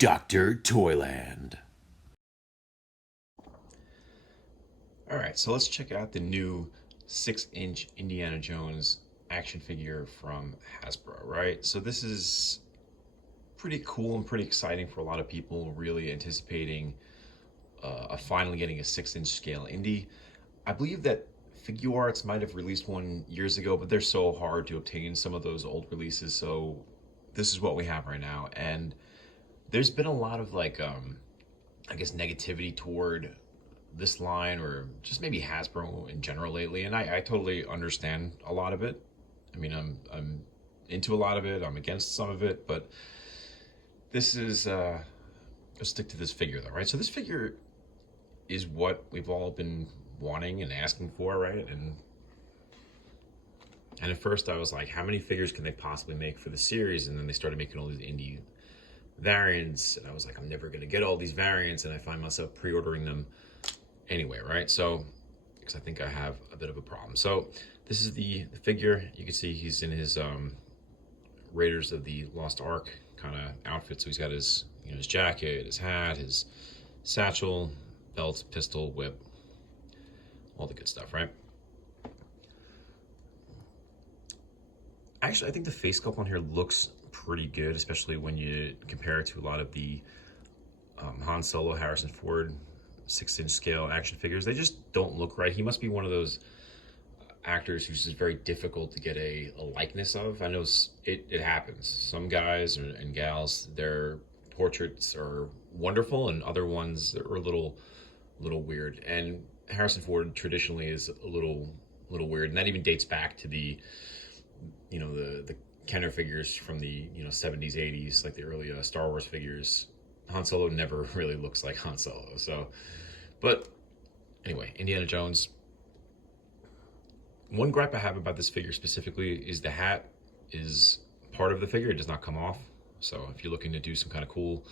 Dr. Toyland. All right, so let's check out the new 6-inch Indiana Jones action figure from Hasbro, right? So this is pretty cool and pretty exciting for a lot of people, really anticipating finally getting a 6-inch scale Indy. I believe that Figuarts might have released one years ago, but they're so hard to obtain, some of those old releases, so this is what we have right now. And there's been a lot of I guess negativity toward this line or just maybe Hasbro in general lately, and I totally understand a lot of it. I mean, I'm into a lot of it. I'm against some of it, but this is let's stick to this figure though, right? So this figure is what we've all been wanting and asking for, right? And at first I was like, how many figures can they possibly make for the series? And then they started making all these indie variants, and I was like, I'm never gonna get all these variants, and I find myself pre-ordering them anyway, right? So, because I think I have a bit of a problem. So this is the figure. You can see he's in his Raiders of the Lost Ark kind of outfit. So he's got his, his jacket, his hat, his satchel, belt, pistol, whip, all the good stuff, right? Actually, I think the face sculpt on here looks pretty good, especially when you compare it to a lot of the Han Solo, Harrison Ford 6-inch scale action figures. They just don't look right. He must be one of those actors who's just very difficult to get a likeness of. I know it happens. Some guys and gals, their portraits are wonderful, and other ones are a little weird. And Harrison Ford traditionally is a little weird, and that even dates back to the the Kenner figures from the 70s, 80s, like the early Star Wars figures. Han Solo never really looks like Han Solo. So, but anyway, Indiana Jones. One gripe I have about this figure specifically is the hat is part of the figure. It does not come off. So if you're looking to do some kind of cool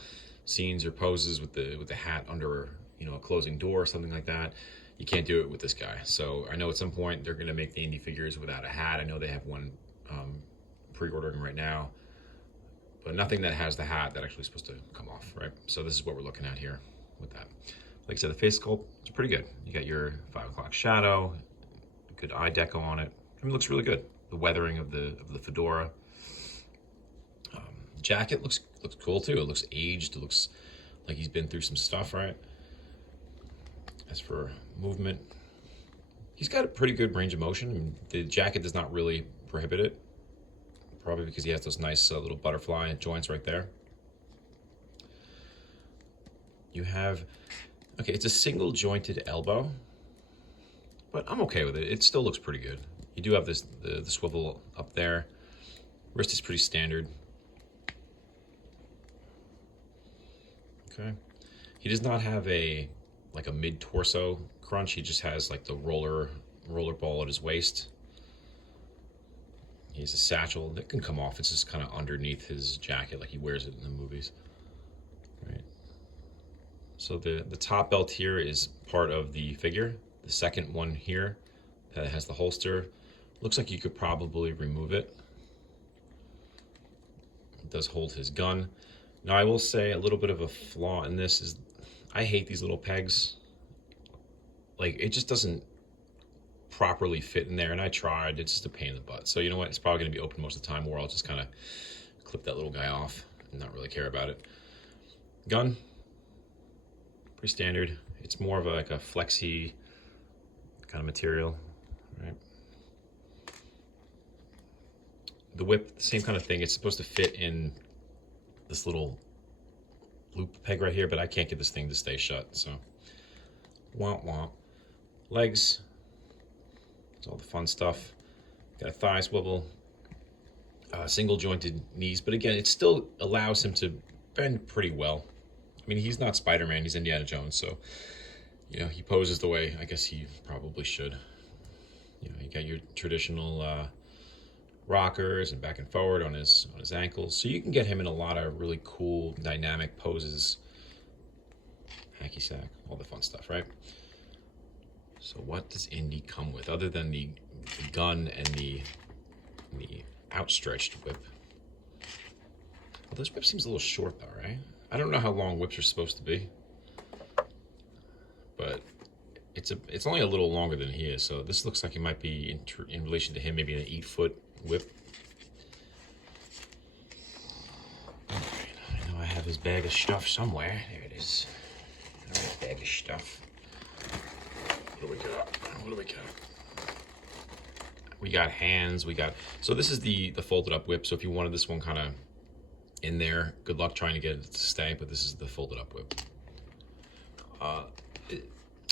scenes or poses with the hat under a closing door or something like that, you can't do it with this guy. So I know at some point they're going to make the indie figures without a hat. I know they have one pre-ordering right now, but nothing that has the hat that actually is supposed to come off, right? So this is what we're looking at here with that. Like I said, the face sculpt is pretty good. You got your 5 o'clock shadow, good eye deco on it. I mean, it looks really good. The weathering of the fedora. Jacket looks cool too. It looks aged. It looks like he's been through some stuff, right? As for movement, he's got a pretty good range of motion. I mean, the jacket does not really prohibit it, probably because he has those nice little butterfly joints right there. You have, okay, it's a single jointed elbow, but I'm okay with it. It still looks pretty good. You do have the swivel up there. Wrist is pretty standard. Okay. He does not have a mid-torso crunch. He just has like the roller ball at his waist. He has a satchel that can come off. It's just kind of underneath his jacket, like he wears it in the movies. Right. So the top belt here is part of the figure. The second one here that has the holster, looks like you could probably remove it. It does hold his gun. Now I will say a little bit of a flaw in this is I hate these little pegs. Like, it just doesn't properly fit in there, and I tried. It's just a pain in the butt. So you know what? It's probably going to be open most of the time, or I'll just kind of clip that little guy off and not really care about it. Gun, pretty standard. It's more of like a flexy kind of material, right? The whip, same kind of thing. It's supposed to fit in this little loop peg right here, but I can't get this thing to stay shut, so womp womp. Legs, it's all the fun stuff. Got a thigh swivel, single jointed knees, but again, it still allows him to bend pretty well. I mean, he's not Spider-Man, he's Indiana Jones, so he poses the way I guess he probably should. You got your traditional rockers and back and forward on his ankles, so you can get him in a lot of really cool dynamic poses. Hacky sack, all the fun stuff, right? So what does Indy come with other than the gun and the outstretched whip? Well, this whip seems a little short though, right? I don't know how long whips are supposed to be, but it's only a little longer than he is. So this looks like it might be in relation to him, maybe an 8-foot whip. All right, I know I have his bag of stuff somewhere. There it is. All right, bag of stuff. What do we got? What do we got? We got hands. We got, so this is the folded up whip. So if you wanted this one kind of in there, good luck trying to get it to stay. But this is the folded up whip.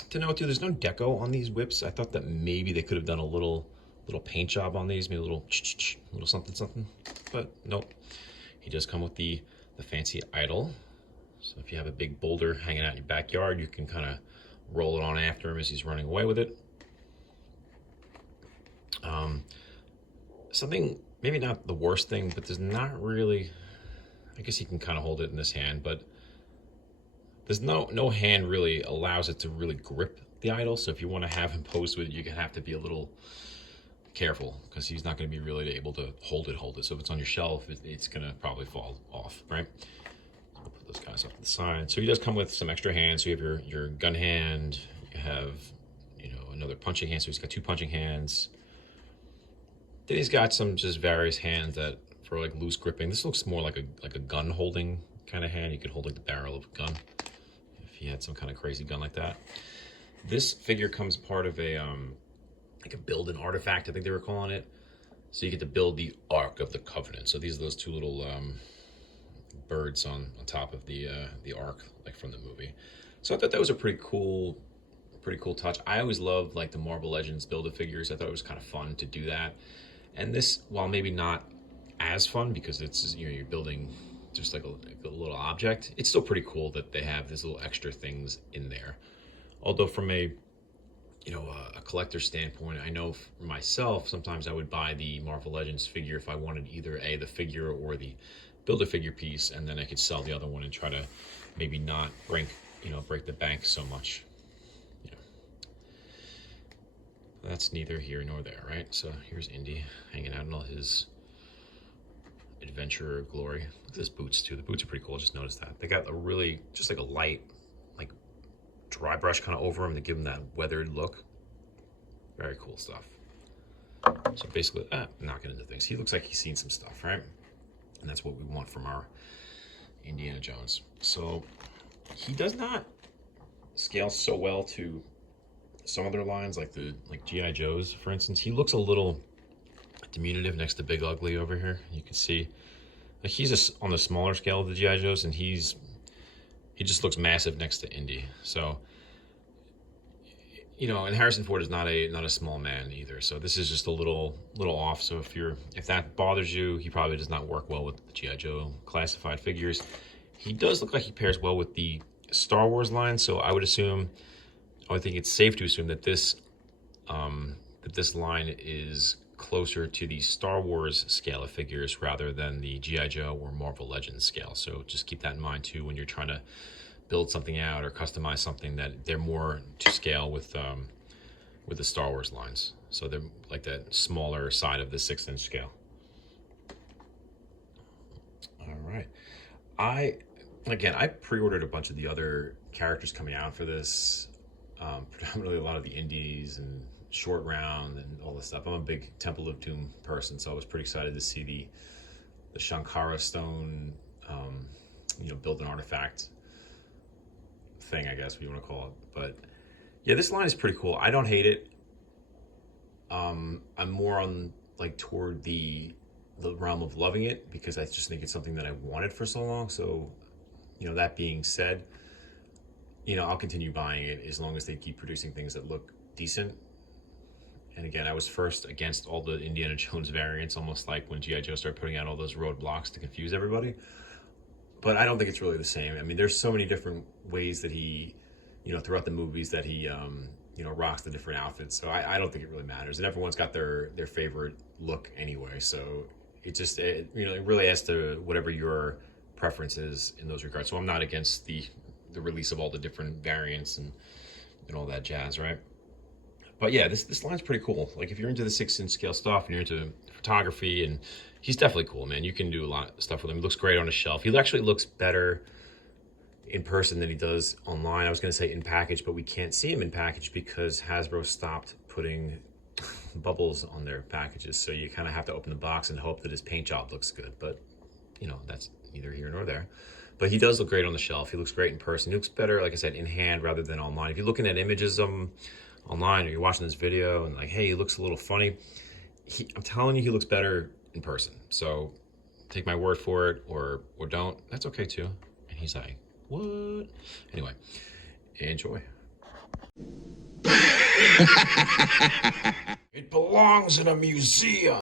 To note too, there's no deco on these whips. I thought that maybe they could have done a little paint job on these, maybe a little something, but nope. He does come with the fancy idle. So if you have a big boulder hanging out in your backyard, you can kind of roll it on after him as he's running away with it. Something, maybe not the worst thing, but there's not really, I guess you can kind of hold it in this hand, but there's no hand really allows it to really grip the idol. So if you want to have him pose with it, you're gonna have to be a little careful because he's not going to be really able to hold it. So if it's on your shelf, it's gonna probably fall off, right? So I'll put those guys off to the side. So he does come with some extra hands. So you have your gun hand, you have, you know, another punching hand. So he's got 2 punching hands. Then he's got some just various hands that for like loose gripping. This looks more like a gun holding kind of hand. You could hold like the barrel of a gun if he had some kind of crazy gun like that. This figure comes part of a like a build an artifact, I think they were calling it. So you get to build the Ark of the Covenant. So these are those 2 little birds on top of the Ark, like from the movie. So I thought that was a pretty cool touch. I always loved like the Marvel Legends Build-A-Figures. I thought it was kind of fun to do that. And this, while maybe not as fun because it's, you know, you're building just like a little object, it's still pretty cool that they have these little extra things in there. Although from a, you know, a collector standpoint, I know for myself, sometimes I would buy the Marvel Legends figure if I wanted either the figure or the Build-A-Figure piece, and then I could sell the other one and try to maybe not break the bank so much. That's neither here nor there, right? So here's Indy hanging out in all his adventurer glory. Look at his boots too. The boots are pretty cool. Just noticed that. They got a really, just like a light, like dry brush kind of over them to give them that weathered look. Very cool stuff. So basically, knocking into things. He looks like he's seen some stuff, right? And that's what we want from our Indiana Jones. So he does not scale so well to some other lines, like G.I. Joe's, for instance. He looks a little diminutive next to Big Ugly over here. You can see, like, he's on the smaller scale of the G.I. Joes, and he just looks massive next to Indy. So, you know, and Harrison Ford is not a small man either. So this is just a little off. So if that bothers you, he probably does not work well with the G.I. Joe classified figures. He does look like he pairs well with the Star Wars line. So I think it's safe to assume that this line is closer to the Star Wars scale of figures rather than the G.I. Joe or Marvel Legends scale. So just keep that in mind too when you're trying to build something out or customize something, that they're more to scale with the Star Wars lines. So they're like that smaller side of the 6-inch scale. All right. I pre-ordered a bunch of the other characters coming out for this. Predominantly a lot of the indies and short round and all this stuff. I'm a big Temple of Doom person, so I was pretty excited to see the Shankara stone, build an artifact thing, I guess what you want to call it. But yeah, this line is pretty cool. I don't hate it. I'm more on toward the realm of loving it because I just think it's something that I wanted for so long. So, that being said, I'll continue buying it as long as they keep producing things that look decent. And again, I was first against all the Indiana Jones variants, almost like when G.I. Joe started putting out all those roadblocks to confuse everybody. But I don't think it's really the same. I mean, there's so many different ways that he, throughout the movies that he, rocks the different outfits. So I don't think it really matters. And everyone's got their favorite look anyway. So it really adds to whatever your preference is in those regards. So I'm not against the release of all the different variants and all that jazz, right? But yeah, this line's pretty cool. Like if you're into the 6-inch scale stuff and you're into photography, and he's definitely cool, man. You can do a lot of stuff with him. He looks great on a shelf. He actually looks better in person than he does online. I was going to say in package, but we can't see him in package because Hasbro stopped putting bubbles on their packages. So you kind of have to open the box and hope that his paint job looks good. But, you know, that's neither here nor there. But he does look great on the shelf. He looks great in person. He looks better, like I said, in hand rather than online. If you're looking at images online or you're watching this video and like, hey, he looks a little funny, I'm telling you, he looks better in person. So take my word for it or don't. That's okay too. And he's like, what? Anyway, enjoy. It belongs in a museum.